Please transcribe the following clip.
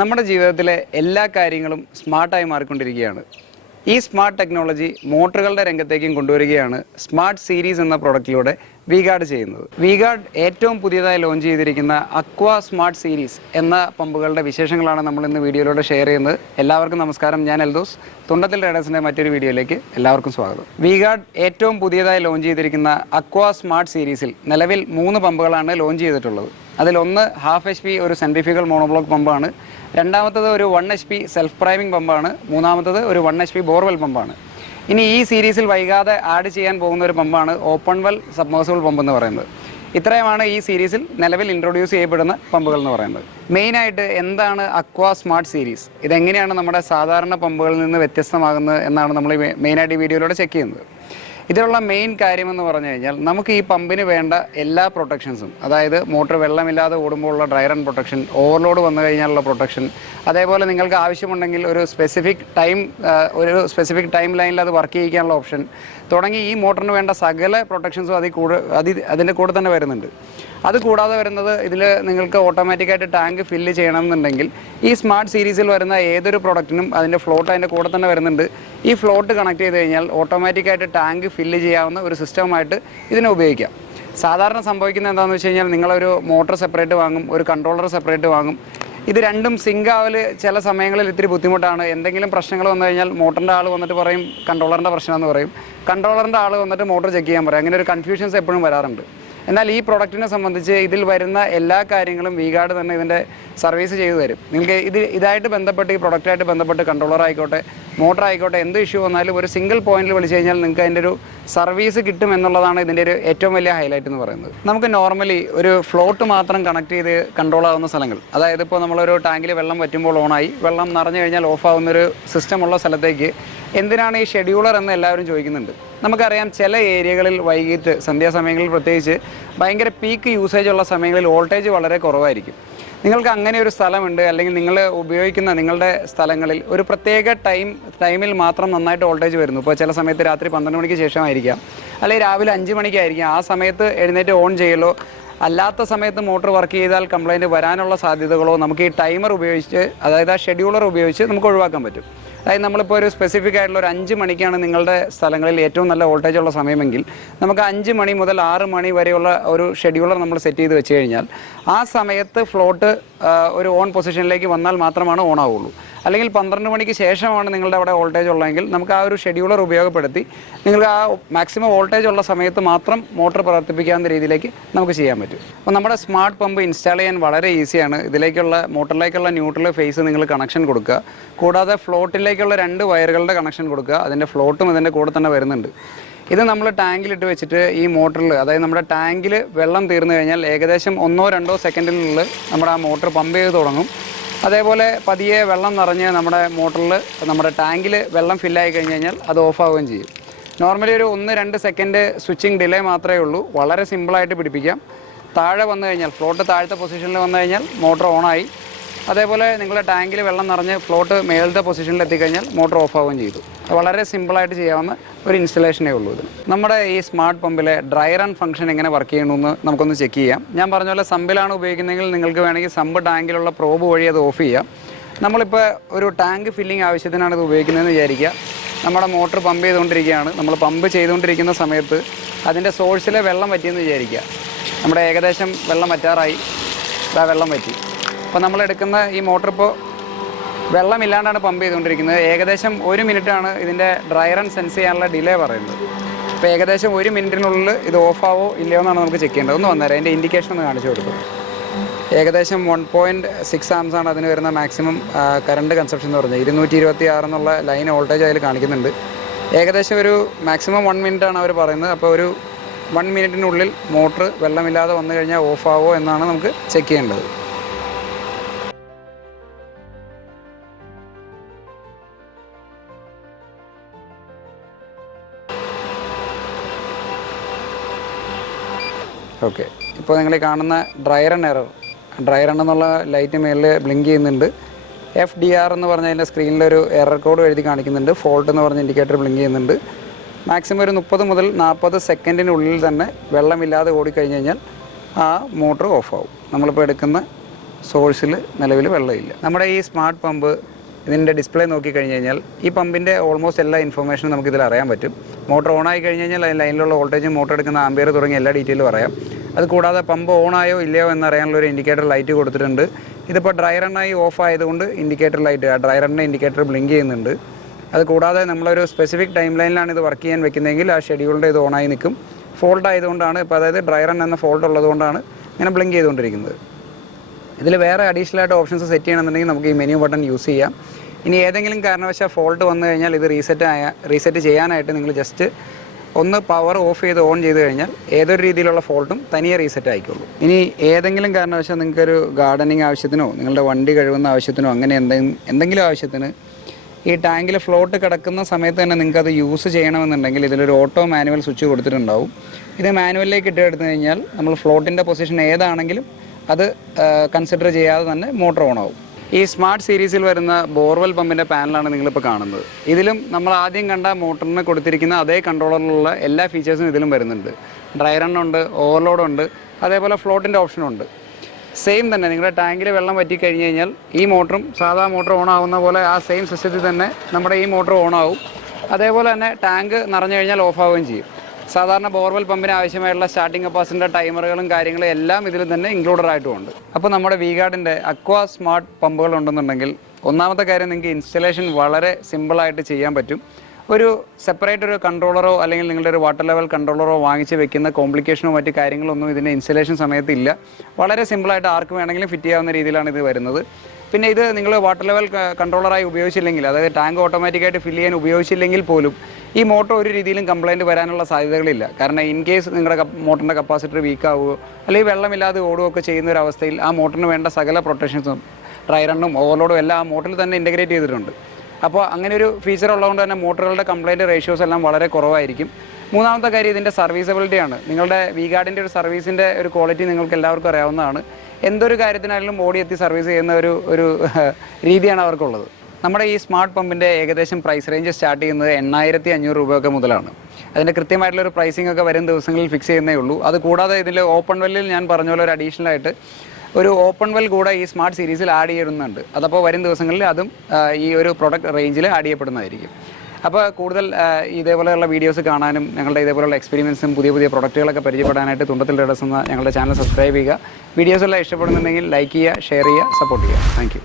നമ്മുടെ ജീവിതത്തിലെ എല്ലാ കാര്യങ്ങളും സ്മാർട്ടായി മാറിക്കൊണ്ടിരിക്കുകയാണ്. ഈ സ്മാർട്ട് ടെക്നോളജി മോട്ടറുകളുടെ രംഗത്തേക്കും കൊണ്ടുവരികയാണ് സ്മാർട്ട് സീരീസ് എന്ന പ്രൊഡക്റ്റിലൂടെ വിഗാർഡ് ചെയ്യുന്നത്. വിഗാർഡ് ഏറ്റവും പുതിയതായി ലോഞ്ച് ചെയ്തിരിക്കുന്ന അക്വ സ്മാർട്ട് സീരീസ് എന്ന പമ്പുകളുടെ വിശേഷങ്ങളാണ് നമ്മൾ ഇന്ന് വീഡിയോയിലൂടെ ഷെയർ ചെയ്യുന്നത്. എല്ലാവർക്കും നമസ്കാരം. ഞാൻ എൽദോസ്. തുണ്ടത്തിൽ റൈഡേഴ്സിന്റെ മറ്റൊരു വീഡിയോയിലേക്ക് എല്ലാവർക്കും സ്വാഗതം. വിഗാർഡ് ഏറ്റവും പുതിയതായി ലോഞ്ച് ചെയ്തിരിക്കുന്ന അക്വ സ്മാർട്ട് സീരീസിൽ നിലവിൽ മൂന്ന് പമ്പുകളാണ് ലോഞ്ച് ചെയ്തിട്ടുള്ളത്. അതിലൊന്ന് ഹാഫ് എച്ച് പി ഒരു സെൻട്രിഫിക്കൽ മോണോബ്ലോക്ക് പമ്പാണ്. രണ്ടാമത്തത് ഒരു one H P self priming പമ്പാണ്. മൂന്നാമത്തത് ഒരു വൺ എച്ച് പി ബോർവെൽ പമ്പാണ്. ഇനി ഈ സീരീസിൽ വൈകാതെ ആഡ് ചെയ്യാൻ പോകുന്ന ഒരു പമ്പാണ് ഓപ്പൺ വെൽ സബ്മേഴ്സിബിൾ പമ്പ് എന്ന് പറയുന്നത്. ഇത്രയുമാണ് ഈ സീരീസിൽ നിലവിൽ ഇൻട്രൊഡ്യൂസ് ചെയ്യപ്പെടുന്ന പമ്പുകൾ എന്ന് പറയുന്നത്. മെയിനായിട്ട് എന്താണ് അക്വാ സ്മാർട്ട് സീരീസ് ഇതെങ്ങനെയാണ് നമ്മുടെ സാധാരണ പമ്പുകളിൽ നിന്ന് വ്യത്യസ്തമാകുന്നത് എന്നാണ് നമ്മൾ മെയിനായിട്ട് ഈ വീഡിയോയിലൂടെ ചെക്ക് ചെയ്യുന്നത്. ഇതിലുള്ള മെയിൻ കാര്യമെന്ന് പറഞ്ഞു കഴിഞ്ഞാൽ നമുക്ക് ഈ പമ്പിന് വേണ്ട എല്ലാ പ്രൊട്ടക്ഷൻസും അതായത് മോട്ടോർ വെള്ളമില്ലാതെ ഓടുമ്പോഴുള്ള ഡ്രൈ റൺ പ്രൊട്ടക്ഷൻ ഓവർലോഡ് വന്നു കഴിഞ്ഞാലുള്ള പ്രൊട്ടക്ഷൻ അതേപോലെ നിങ്ങൾക്ക് ആവശ്യമുണ്ടെങ്കിൽ ഒരു സ്പെസിഫിക് ടൈം ഒരു സ്പെസിഫിക് ടൈം ലൈനിൽ അത് വർക്ക് ചെയ്യിക്കാനുള്ള ഓപ്ഷൻ തുടങ്ങി ഈ മോട്ടറിന് വേണ്ട സകല പ്രൊട്ടക്ഷൻസും അതിൽ കൂടെ അതിൽ അതിന്റെ കൂടെ തന്നെ വരുന്നുണ്ട്. അത് കൂടാതെ വരുന്നത് ഇതിൽ നിങ്ങൾക്ക് ഓട്ടോമാറ്റിക്കായിട്ട് ടാങ്ക് ഫില്ല് ചെയ്യണമെന്നുണ്ടെങ്കിൽ ഈ സ്മാർട്ട് സീരീസിൽ വരുന്ന ഏതൊരു പ്രൊഡക്റ്റിനും അതിന്റെ ഫ്ലോട്ട് അതിന്റെ കൂടെ തന്നെ വരുന്നുണ്ട്. ഈ ഫ്ലോട്ട് കണക്ട് ചെയ്ത് കഴിഞ്ഞാൽ ഓട്ടോമാറ്റിക്കായിട്ട് ടാങ്ക് ഫില്ല് ചെയ്യാവുന്ന ഒരു സിസ്റ്റമായിട്ട് ഇതിനെ ഉപയോഗിക്കാം. സാധാരണ സംഭവിക്കുന്നത് എന്താണെന്ന് വെച്ച് കഴിഞ്ഞാൽ നിങ്ങളൊരു മോട്ടോർ സെപ്പറേറ്റ് വാങ്ങും ഒരു കൺട്രോളർ സെപ്പറേറ്റ് വാങ്ങും. ഇത് രണ്ടും സിങ്ക് ആവൽ ചില സമയങ്ങളിൽ ഇത്തിരി ബുദ്ധിമുട്ടാണ്. എന്തെങ്കിലും പ്രശ്നങ്ങൾ വന്നു കഴിഞ്ഞാൽ മോട്ടറിന്റെ ആൾ വന്നിട്ട് പറയും കൺട്രോളറിന്റെ പ്രശ്നമെന്ന് പറയും. കൺട്രോളറിന്റെ ആൾ വന്നിട്ട് മോട്ടർ ചെക്ക് ചെയ്യാൻ പറയും. അങ്ങനെ ഒരു കൺഫ്യൂഷൻസ് എപ്പോഴും വരാറുണ്ട്. എന്നാൽ ഈ പ്രൊഡക്റ്റിനെ സംബന്ധിച്ച് ഇതിൽ വരുന്ന എല്ലാ കാര്യങ്ങളും വീഗാർഡ് തന്നെ ഇതിന്റെ സർവീസ് ചെയ്തു തരും. നിങ്ങൾക്ക് ഇത് ഇതായിട്ട് ബന്ധപ്പെട്ട് ഈ പ്രൊഡക്റ്റായിട്ട് ബന്ധപ്പെട്ട് കൺട്രോളർ ആയിക്കോട്ടെ മോട്ടർ ആയിക്കോട്ടെ എന്ത് ഇഷ്യൂ വന്നാലും ഒരു സിംഗിൾ പോയിന്റിൽ വിളിച്ചു കഴിഞ്ഞാൽ നിങ്ങൾക്ക് അതിന്റെ ഒരു സർവീസ് കിട്ടും എന്നുള്ളതാണ് ഇതിന്റെ ഒരു ഏറ്റവും വലിയ ഹൈലൈറ്റ് എന്ന് പറയുന്നത്. നമുക്ക് നോർമലി ഒരു ഫ്ലോട്ട് മാത്രം കണക്ട് ചെയ്ത് കൺട്രോൾ ആവുന്ന സ്ഥലങ്ങൾ അതായത് ഇപ്പോൾ നമ്മളൊരു ടാങ്കിൽ വെള്ളം വറ്റുമ്പോൾ ഓണായി വെള്ളം നിറഞ്ഞു കഴിഞ്ഞാൽ ഓഫ് ആവുന്നൊരു സിസ്റ്റം ഉള്ള സ്ഥലത്തേക്ക് എന്തിനാണ് ഈ ഷെഡ്യൂളർ എന്ന് എല്ലാവരും ചോദിക്കുന്നുണ്ട്. നമുക്കറിയാം ചില ഏരിയകളിൽ വൈകിട്ട് സന്ധ്യാസമയങ്ങളിൽ പ്രത്യേകിച്ച് ഭയങ്കര പീക്ക് യൂസേജ് ഉള്ള സമയങ്ങളിൽ വോൾട്ടേജ് വളരെ കുറവായിരിക്കും. നിങ്ങൾക്ക് അങ്ങനെ ഒരു സ്ഥലമുണ്ട് അല്ലെങ്കിൽ നിങ്ങൾ ഉപയോഗിക്കുന്ന നിങ്ങളുടെ സ്ഥലങ്ങളിൽ ഒരു പ്രത്യേക ടൈം ടൈമിൽ മാത്രം നന്നായിട്ട് വോൾട്ടേജ് വരുന്നു. ഇപ്പോൾ ചില സമയത്ത് രാത്രി പന്ത്രണ്ട് മണിക്ക് ശേഷമായിരിക്കാം. അല്ലെങ്കിൽ രാവിലെ അഞ്ച് മണിക്കായിരിക്കാം. ആ സമയത്ത് എഴുന്നേറ്റ് ഓൺ ചെയ്യലോ അല്ലാത്ത സമയത്ത് മോട്ടർ വർക്ക് ചെയ്താൽ കംപ്ലൈന്റ് വരാനുള്ള സാധ്യതകളോ നമുക്ക് ഈ ടൈമർ ഉപയോഗിച്ച് അതായത് ആ ഷെഡ്യൂളർ ഉപയോഗിച്ച് നമുക്ക് ഒഴിവാക്കാൻ പറ്റും. അതായത് നമ്മളിപ്പോൾ ഒരു സ്പെസിഫിക് ആയിട്ടുള്ള ഒരു അഞ്ച് മണിക്കാണ് നിങ്ങളുടെ സ്ഥലങ്ങളിൽ ഏറ്റവും നല്ല വോൾട്ടേജ് ഉള്ള സമയമെങ്കിൽ നമുക്ക് അഞ്ച് മണി മുതൽ ആറ് മണി വരെയുള്ള ഒരു ഷെഡ്യൂളർ നമ്മൾ സെറ്റ് ചെയ്ത് വെച്ച് കഴിഞ്ഞാൽ ആ സമയത്ത് ഫ്ലോട്ട് ഒരു ഓൺ പൊസിഷനിലേക്ക് വന്നാൽ മാത്രമാണ് ഓൺ ആവുള്ളൂ. അല്ലെങ്കിൽ പന്ത്രണ്ട് മണിക്ക് ശേഷമാണ് നിങ്ങളുടെ അവിടെ വോൾട്ടേജ് ഉള്ളതെങ്കിൽ നമുക്ക് ആ ഒരു ഷെഡ്യൂളർ ഉപയോഗപ്പെടുത്തി നിങ്ങൾക്ക് ആ മാക്സിമം വോൾട്ടേജ് ഉള്ള സമയത്ത് മാത്രം മോട്ടോർ പ്രവർത്തിപ്പിക്കാവുന്ന രീതിയിലേക്ക് നമുക്ക് ചെയ്യാൻ പറ്റും. അപ്പോൾ നമ്മുടെ സ്മാർട്ട് പമ്പ് ഇൻസ്റ്റാൾ ചെയ്യാൻ വളരെ ഈസിയാണ് ഇതിലേക്കുള്ള മോട്ടറിലേക്കുള്ള ന്യൂട്രൽ ഫേസ് നിങ്ങൾ കണക്ഷൻ കൊടുക്കുക. കൂടാതെ ഫ്ലോട്ടിലേക്കുള്ള രണ്ട് വയറുകളുടെ കണക്ഷൻ കൊടുക്കുക. അതിന്റെ ഫ്ലോട്ടും ഇതിന്റെ കൂടെ തന്നെ വരുന്നുണ്ട്. ഇത് നമ്മൾ ടാങ്കിലിട്ട് വെച്ചിട്ട് ഈ മോട്ടറിൽ അതായത് നമ്മുടെ ടാങ്കിൽ വെള്ളം തീർന്നു കഴിഞ്ഞാൽ ഏകദേശം ഒന്നോ രണ്ടോ സെക്കൻഡിനുള്ളിൽ നമ്മുടെ ആ മോട്ടർ പമ്പ് ചെയ്ത് തുടങ്ങും. അതേപോലെ പതിയെ വെള്ളം നിറഞ്ഞ് നമ്മുടെ മോട്ടറിൽ നമ്മുടെ ടാങ്കിൽ വെള്ളം ഫില്ലായി കഴിഞ്ഞ് കഴിഞ്ഞാൽ അത് ഓഫ് ആവുകയും ചെയ്യും. നോർമലി ഒരു ഒന്ന് രണ്ട് സെക്കൻഡ് സ്വിച്ചിങ് ഡിലേ മാത്രമേ ഉള്ളൂ. വളരെ സിമ്പിളായിട്ട് പിടിപ്പിക്കാം. താഴെ വന്നു കഴിഞ്ഞാൽ ഫ്ലോട്ട് താഴത്തെ പൊസിഷനിൽ വന്നു കഴിഞ്ഞാൽ മോട്ടർ ഓണായി അതേപോലെ നിങ്ങളുടെ ടാങ്കിൽ വെള്ളം നിറഞ്ഞ് ഫ്ലോട്ട് മേളത്തെ പൊസിഷനിൽ എത്തിക്കഴിഞ്ഞാൽ മോട്ടർ ഓഫ് ആവുകയും ചെയ്തു. വളരെ സിമ്പിളായിട്ട് ചെയ്യാവുന്ന ഒരു ഇൻസ്റ്റലേഷനേ ഉള്ളൂ ഇത്. നമ്മുടെ ഈ സ്മാർട്ട് പമ്പിലെ ഡ്രൈ റൺ ഫംഗ്ഷൻ എങ്ങനെ വർക്ക് ചെയ്യണമെന്ന് നമുക്കൊന്ന് ചെക്ക് ചെയ്യാം. ഞാൻ പറഞ്ഞ പോലെ സമ്പിലാണ് ഉപയോഗിക്കുന്നതെങ്കിൽ നിങ്ങൾക്ക് വേണമെങ്കിൽ സമ്പ് ടാങ്കിലുള്ള പ്രോബ് വഴി അത് ഓഫ് ചെയ്യാം. നമ്മളിപ്പോൾ ഒരു ടാങ്ക് ഫില്ലിംഗ് ആവശ്യത്തിനാണ് ഇത് ഉപയോഗിക്കുന്നതെന്ന് വിചാരിക്കുക. നമ്മുടെ മോട്ടർ പമ്പ് ചെയ്തുകൊണ്ടിരിക്കുകയാണ്. നമ്മൾ പമ്പ് ചെയ്തുകൊണ്ടിരിക്കുന്ന സമയത്ത് അതിന്റെ സോഴ്സിലെ വെള്ളം പറ്റിയെന്ന് വിചാരിക്കുക. നമ്മുടെ ഏകദേശം വെള്ളം വറ്റാറായി. ആ വെള്ളം പറ്റി. അപ്പോൾ നമ്മൾ എടുക്കുന്ന ഈ മോട്ടർ ഇപ്പോൾ വെള്ളമില്ലാണ്ടാണ് പമ്പ് ചെയ്തുകൊണ്ടിരിക്കുന്നത്. ഏകദേശം ഒരു മിനിറ്റാണ് ഇതിന്റെ ഡ്രൈ റൺ സെൻസ് ചെയ്യാനുള്ള ഡിലേ പറയുന്നത്. അപ്പോൾ ഏകദേശം ഒരു മിനിറ്റിനുള്ളിൽ ഇത് ഓഫാവോ ഇല്ലയോ എന്നാണ് നമുക്ക് ചെക്ക് ചെയ്യേണ്ടത്. ഒന്ന് വന്നേരം അതിന്റെ ഇൻഡിക്കേഷൻ ഒന്ന് കാണിച്ചു കൊടുക്കും. ഏകദേശം വൺ പോയിന്റ് സിക്സ് ആംസ് ആണ് അതിന് വരുന്ന മാക്സിമം കറണ്ട് കൺസപ്ഷൻ എന്ന് പറഞ്ഞത്. ഇരുന്നൂറ്റി ഇരുപത്തി ആറ് എന്നുള്ള ലൈൻ വോൾട്ടേജ് അതിൽ കാണിക്കുന്നുണ്ട്. ഏകദേശം ഒരു മാക്സിമം വൺ മിനിറ്റ് ആണ് അവർ പറയുന്നത്. അപ്പോൾ ഒരു വൺ മിനിറ്റിനുള്ളിൽ മോട്ടർ വെള്ളമില്ലാതെ വന്നു കഴിഞ്ഞാൽ ഓഫ് ആവോ എന്നാണ് നമുക്ക് ചെക്ക് ചെയ്യേണ്ടത്. ഓക്കെ. ഇപ്പോൾ നിങ്ങൾ കാണുന്ന dry run error. Dry run എന്നുള്ള ലൈറ്റ് മേളിൽ ബ്ലിങ്ക് ചെയ്യുന്നുണ്ട്. എഫ് ഡി ആർ എന്ന് പറഞ്ഞ അതിന്റെ സ്ക്രീനിലൊരു എറർ കോഡ് എഴുതി കാണിക്കുന്നുണ്ട്. ഫോൾട്ട് എന്ന് പറഞ്ഞ ഇൻഡിക്കേറ്റർ ബ്ലിങ്ക് ചെയ്യുന്നുണ്ട്. മാക്സിമം ഒരു മുപ്പത് മുതൽ നാൽപ്പത് സെക്കൻഡിനുള്ളിൽ തന്നെ വെള്ളമില്ലാതെ ഓടിക്കഴിഞ്ഞ് കഴിഞ്ഞാൽ ആ മോട്ടർ ഓഫാവും. നമ്മളിപ്പോൾ എടുക്കുന്ന സോഴ്സിൽ നിലവിൽ വെള്ളമില്ല. നമ്മുടെ ഈ സ്മാർട്ട് പമ്പ് ഇതിന്റെ ഡിസ്പ്ലേ നോക്കി കഴിഞ്ഞ് കഴിഞ്ഞാൽ ഈ പമ്പിന്റെ ഓൾമോസ്റ്റ് എല്ലാ ഇൻഫർമേഷനും നമുക്ക് ഇതിൽ അറിയാൻ പറ്റും. മോട്ടർ ഓൺ ആയി കഴിഞ്ഞ് കഴിഞ്ഞാൽ ലൈനിലുള്ള വോൾട്ടേജും മോട്ടർ എടുക്കുന്ന ആംബിയർ തുടങ്ങിയ എല്ലാ ഡീറ്റെയിലും അറിയാം. അത് കൂടാതെ പമ്പ് ഓൺ ആയോ ഇല്ലയോ എന്നറിയാനുള്ള ഒരു ഇൻഡിക്കേറ്റർ ലൈറ്റ് കൊടുത്തിട്ടുണ്ട്. ഇതിപ്പോൾ ഡ്രൈ റണ്ണായി ഓഫ് ആയതുകൊണ്ട് ഇൻഡിക്കേറ്റർ ലൈറ്റ് ആ ഡ്രൈ റണ്ണിന്റെ ഇൻഡിക്കേറ്റർ ബ്ലിങ്ക് ചെയ്യുന്നുണ്ട്. അത് കൂടാതെ നമ്മളൊരു സ്പെസിഫിക് ടൈം ലൈനിലാണ് ഇത് വർക്ക് ചെയ്യാൻ വെക്കുന്നതെങ്കിൽ ആ ഷെഡ്യൂളിന്റെ ഇത് ഓണായി നിൽക്കും. ഫോൾഡ് ആയതുകൊണ്ടാണ് ഇപ്പോൾ അതായത് ഡ്രൈ റൺ എന്ന ഫോൾഡ് ഉള്ളതുകൊണ്ടാണ് ഇങ്ങനെ ബ്ലിങ്ക് ചെയ്തുകൊണ്ടിരിക്കുന്നത്. ഇതിൽ വേറെ അഡീഷണൽ ആയിട്ട് ഓപ്ഷൻസ് സെറ്റ് ചെയ്യണമെന്നുണ്ടെങ്കിൽ നമുക്ക് ഈ മെനു ബട്ടൺ യൂസ് ചെയ്യാം. ഇനി ഏതെങ്കിലും കാരണവശാൽ ഫോൾട്ട് വന്നു കഴിഞ്ഞാൽ ഇത് റീസെറ്റ് ആയ റീസെറ്റ് ചെയ്യാനായിട്ട് നിങ്ങൾ ജസ്റ്റ് ഒന്ന് പവർ ഓഫ് ചെയ്ത് ഓൺ ചെയ്ത് കഴിഞ്ഞാൽ ഏതൊരു രീതിയിലുള്ള ഫോൾട്ടും തനിയെ റീസെറ്റ് ആയിക്കോളൂ. ഇനി ഏതെങ്കിലും കാരണവശാൽ നിങ്ങൾക്കൊരു ഗാർഡനിങ് ആവശ്യത്തിനോ നിങ്ങളുടെ വണ്ടി കഴുകുന്ന ആവശ്യത്തിനോ അങ്ങനെ എന്തെങ്കിലും എന്തെങ്കിലും ആവശ്യത്തിന് ഈ ടാങ്കിൽ ഫ്ലോട്ട് കിടക്കുന്ന സമയത്ത് തന്നെ നിങ്ങൾക്ക് അത് യൂസ് ചെയ്യണമെന്നുണ്ടെങ്കിൽ ഇതിലൊരു ഓട്ടോ മാനുവൽ സ്വിച്ച് കൊടുത്തിട്ടുണ്ടാവും. ഇത് മാനുവലിലേക്ക് ഇട്ട് എടുത്തു കഴിഞ്ഞാൽ നമ്മൾ ഫ്ലോട്ടിന്റെ പൊസിഷൻ ഏതാണെങ്കിലും അത് കൺസിഡർ ചെയ്യാതെ തന്നെ മോട്ടർ ഓൺ ആവും. ഈ സ്മാർട്ട് സീരീസിൽ വരുന്ന ബോർവെൽ പമ്പിന്റെ പാനലാണ് നിങ്ങളിപ്പോൾ കാണുന്നത്. ഇതിലും നമ്മൾ ആദ്യം കണ്ട മോട്ടറിന് കൊടുത്തിരിക്കുന്ന അതേ കൺട്രോളറിലുള്ള എല്ലാ ഫീച്ചേഴ്സും ഇതിലും വരുന്നുണ്ട്. ഡ്രൈ റൺ ഉണ്ട് ഓവർലോഡ് ഉണ്ട് അതേപോലെ ഫ്ലോട്ടിന്റെ ഓപ്ഷനും ഉണ്ട്. സെയിം തന്നെ നിങ്ങളുടെ ടാങ്കിൽ വെള്ളം പറ്റി കഴിഞ്ഞ് കഴിഞ്ഞാൽ ഈ മോട്ടറും സാധാ മോട്ടർ ഓൺ ആവുന്ന പോലെ ആ സെയിം സിസ്റ്റത്തിൽ തന്നെ നമ്മുടെ ഈ മോട്ടർ ഓൺ ആവും. അതേപോലെ തന്നെ ടാങ്ക് നിറഞ്ഞു കഴിഞ്ഞാൽ ഓഫ് ആവുകയും ചെയ്യും. സാധാരണ ബോർവെൽ പമ്പിന് ആവശ്യമായുള്ള സ്റ്റാർട്ടിംഗ് കപ്പാസിറ്റിന്റെ ടൈമറുകളും കാര്യങ്ങളും എല്ലാം ഇതിൽ തന്നെ ഇൻക്ലൂഡഡ് ആയിട്ടുമുണ്ട്. അപ്പോൾ നമ്മുടെ വീഗാർഡിന്റെ അക്വാ സ്മാർട്ട് പമ്പുകൾ ഉണ്ടെന്നുണ്ടെങ്കിൽ ഒന്നാമത്തെ കാര്യം നിങ്ങൾക്ക് ഇൻസ്റ്റലേഷൻ വളരെ സിമ്പിളായിട്ട് ചെയ്യാൻ പറ്റും. ഒരു സെപ്പറേറ്റ് ഒരു കൺട്രോളറോ അല്ലെങ്കിൽ നിങ്ങളുടെ ഒരു വാട്ടർ ലെവൽ കൺട്രോളറോ വാങ്ങിച്ച് വെക്കുന്ന കോംപ്ലിക്കേഷനോ മറ്റു കാര്യങ്ങളൊന്നും ഇതിന്റെ ഇൻസ്റ്റലേഷൻ സമയത്ത് ഇല്ല. വളരെ സിമ്പിളായിട്ട് ആർക്ക് വേണമെങ്കിലും ഫിറ്റ് ചെയ്യാവുന്ന രീതിയിലാണ് ഇത് വരുന്നത്. പിന്നെ ഇത് നിങ്ങൾ വാട്ടർ ലെവൽ കൺട്രോളറായി ഉപയോഗിച്ചില്ലെങ്കിൽ അതായത് ടാങ്ക് ഓട്ടോമാറ്റിക്കായിട്ട് ഫില്ല് ചെയ്യാൻ ഉപയോഗിച്ചില്ലെങ്കിൽ പോലും ഈ മോട്ടോർ ഒരു രീതിയിലും കംപ്ലൈന്റ് വരാനുള്ള സാധ്യതകളില്ല. കാരണം ഇൻ കേസ് നിങ്ങളുടെ മോട്ടറിന്റെ കപ്പാസിറ്റർ വീക്ക് ആവുകയോ അല്ലെങ്കിൽ വെള്ളമില്ലാതെ ഓടുകയൊക്കെ ചെയ്യുന്ന ഒരു അവസ്ഥയിൽ ആ മോട്ടറിന് വേണ്ട സകല പ്രൊട്ടക്ഷൻസും ഡ്രൈ റണ്ണും ഓവർലോഡും എല്ലാം ആ മോട്ടറിൽ തന്നെ ഇന്റഗ്രേറ്റ് ചെയ്തിട്ടുണ്ട്. അപ്പോൾ അങ്ങനെ ഒരു ഫീച്ചർ ഉള്ളതുകൊണ്ട് തന്നെ മോട്ടറുകളുടെ കംപ്ലൈന്റ് റേഷ്യോസ് എല്ലാം വളരെ കുറവായിരിക്കും. മൂന്നാമത്തെ കാര്യം ഇതിന്റെ സർവീസബിലിറ്റി ആണ്. നിങ്ങളുടെ വി ഗാർഡിന്റെ ഒരു സർവീസിന്റെ ഒരു ക്വാളിറ്റി നിങ്ങൾക്ക് എല്ലാവർക്കും അറിയാവുന്നതാണ്. എന്തൊരു കാര്യത്തിനായാലും ഓടിയെത്തി സർവീസ് ചെയ്യുന്ന ഒരു ഒരു രീതിയാണ് അവർക്കുള്ളത്. നമ്മുടെ ഈ സ്മാർട്ട് പമ്പിന്റെ ഏകദേശം പ്രൈസ് റേഞ്ച് സ്റ്റാർട്ട് ചെയ്യുന്നത് എണ്ണായിരത്തി അഞ്ഞൂറ് രൂപയൊക്കെ മുതലാണ്. അതിന്റെ കൃത്യമായിട്ടുള്ള ഒരു പ്രൈസിംഗ് ഒക്കെ വരും ദിവസങ്ങളിൽ ഫിക്സ് ചെയ്യുന്നേ ഉള്ളൂ. അത് കൂടാതെ ഇതിൽ ഓപ്പൺ വെല്ലിൽ ഞാൻ പറഞ്ഞ പോലെ ഒരു അഡീഷണൽ ആയിട്ട് ഒരു ഓപ്പൺ വെൽ കൂടെ ഈ സ്മാർട്ട് സീരീസിൽ ആഡ് ചെയ്യുന്നുണ്ട്. അതപ്പോൾ വരും ദിവസങ്ങളിൽ അതും ഈ ഒരു പ്രൊഡക്റ്റ് റേഞ്ചിൽ ആഡ് ചെയ്യപ്പെടുന്നതായിരിക്കും. അപ്പോൾ കൂടുതൽ ഇതേപോലെയുള്ള വീഡിയോസ് കാണാനും ഞങ്ങളുടെ ഇതേപോലെയുള്ള എക്സ്പീരിയൻസും പുതിയ പുതിയ പ്രൊഡക്റ്റുകളൊക്കെ പരിചയപ്പെടാനായിട്ട് തുണ്ടത്തിൽ റേഡസ് ഞങ്ങളുടെ ചാനൽ സബ്സ്ക്രൈബ് ചെയ്യുക. വീഡിയോസ് എല്ലാം ഇഷ്ടപ്പെടുന്നുണ്ടെങ്കിൽ ലൈക്ക് ചെയ്യുക ഷെയർ ചെയ്യുക സപ്പോർട്ട് ചെയ്യുക. താങ്ക്